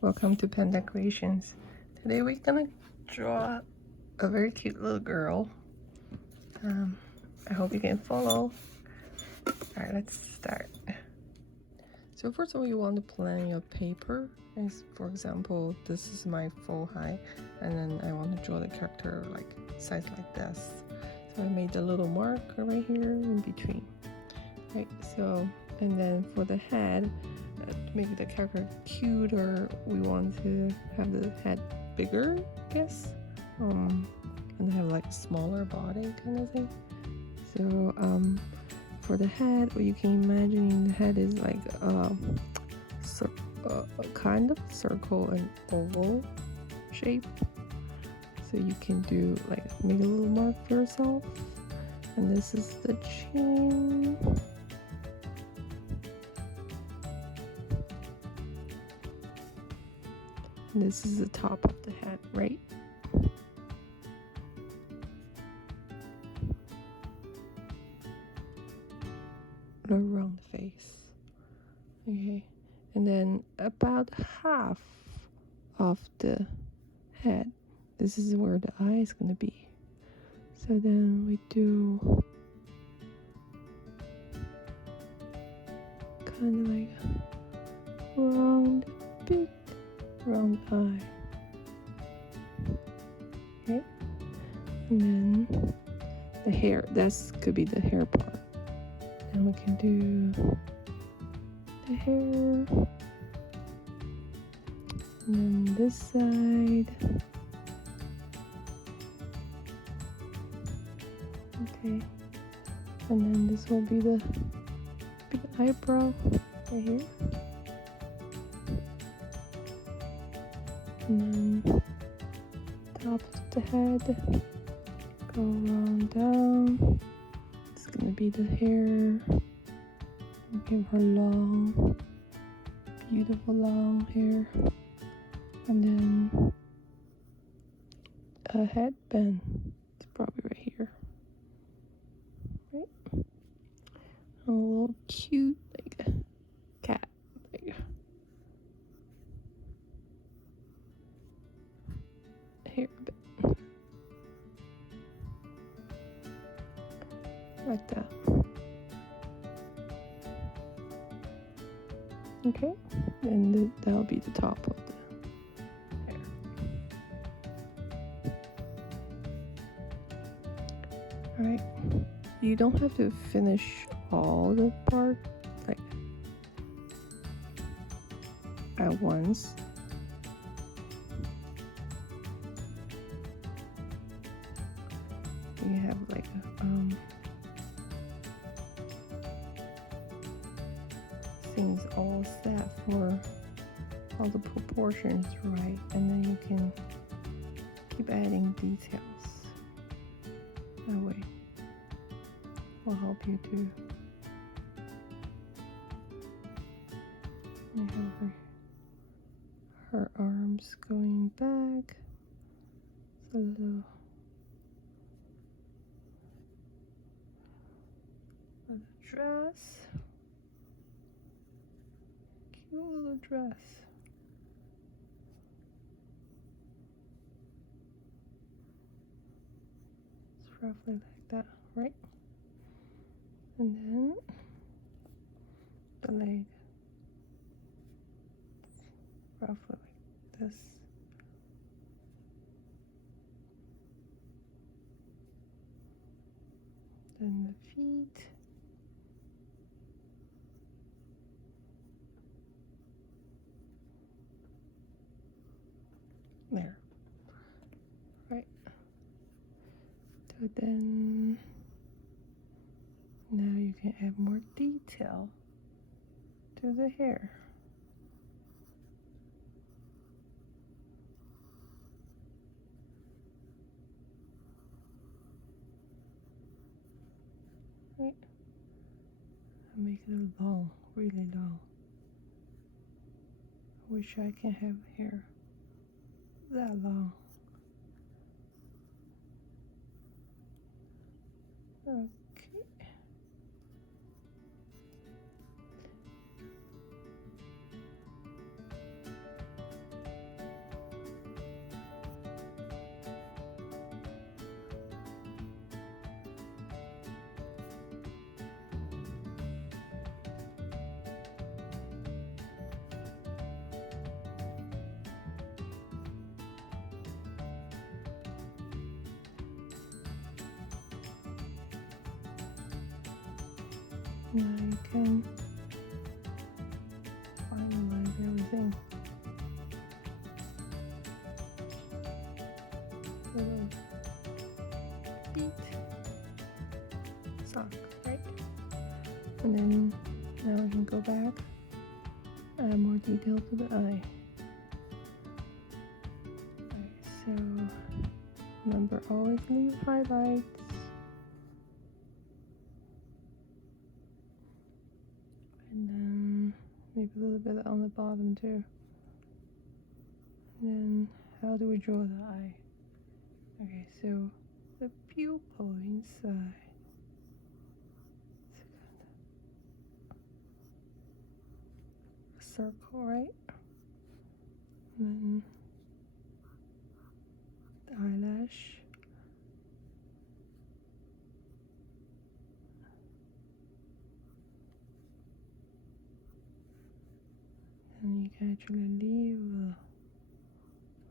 Welcome to Panda Creations. Today we're gonna draw a very cute little girl. I hope you can follow. Alright, let's start. So first of all, you want to plan your paper. As for example, this is my full height, and then I want to draw the character like size like this. So I made a little marker right here in between. Right, so and then for the head, to make the character cuter, we want to have the head bigger, I guess, and have like a smaller body kind of thing. So for the head, what you can imagine, the head is like a kind of circle and oval shape. So you can do like make a little mark for yourself, and this is the chin. This is the top of the head, right? Around the face. Okay. And then about half of the head, this is where the eye is going to be. So then we do kind of like round, big round eye. Okay, and then the hair, this could be the hair part. And we can do the hair, and then this side. Okay, and then this will be the big eyebrow right here. And then top of the head, go around down. It's gonna be the hair. Give her long, beautiful long hair. And then a headband. It's probably right here. Right? A little cute, like a cat. Like hair bit. Like that. Okay, and that'll be the top of the hair. Alright, you don't have to finish all the part like at once. You have like things all set for all the proportions right, and then you can keep adding details. That way will help you to have her arms going back. It's a little dress. Cute little dress. It's roughly like that, right? And then the leg. Roughly like this. Then the feet. There. Right. So then now you can add more detail to the hair. Right. I'll make it long, really long. I wish I can have hair that long. Okay. Now you can finalize everything. Little feet, sock, right? And then now we can go back, add more detail to the eye. Alright, so remember, always leave highlights. And then maybe a little bit on the bottom too. And then how do we draw the eye? Okay, so the pupil inside. It's kind of a circle, right? And then the eyelash. And you can actually leave,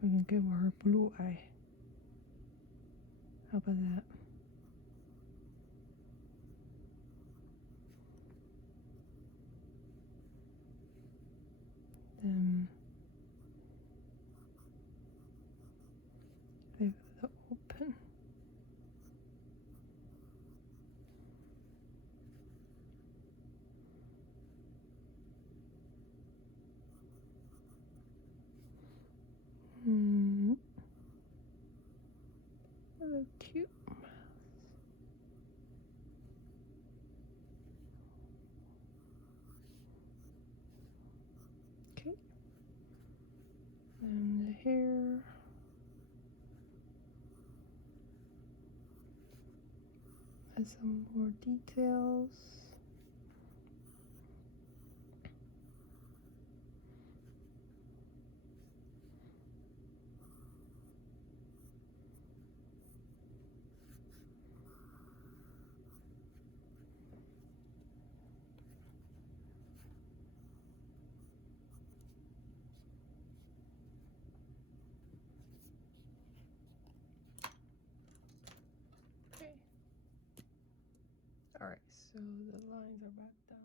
we can give her a blue eye. How about that? Then leave it open. Hello, cute mouse. Okay. And the hair. Add some more details. Okay. Alright, so the lines are back down.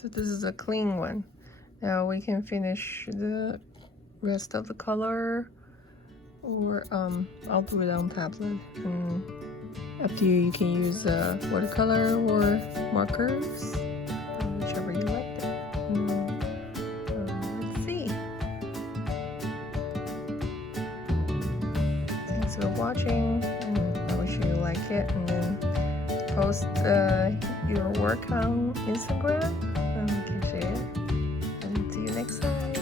So this is a clean one. Now we can finish the rest of the color, or I'll do it on tablet. And up to you. You can use watercolor or markers, whichever you like. Let's see. Thanks for watching. I wish you like it, and then post your work on Instagram. You can share. And see you next time.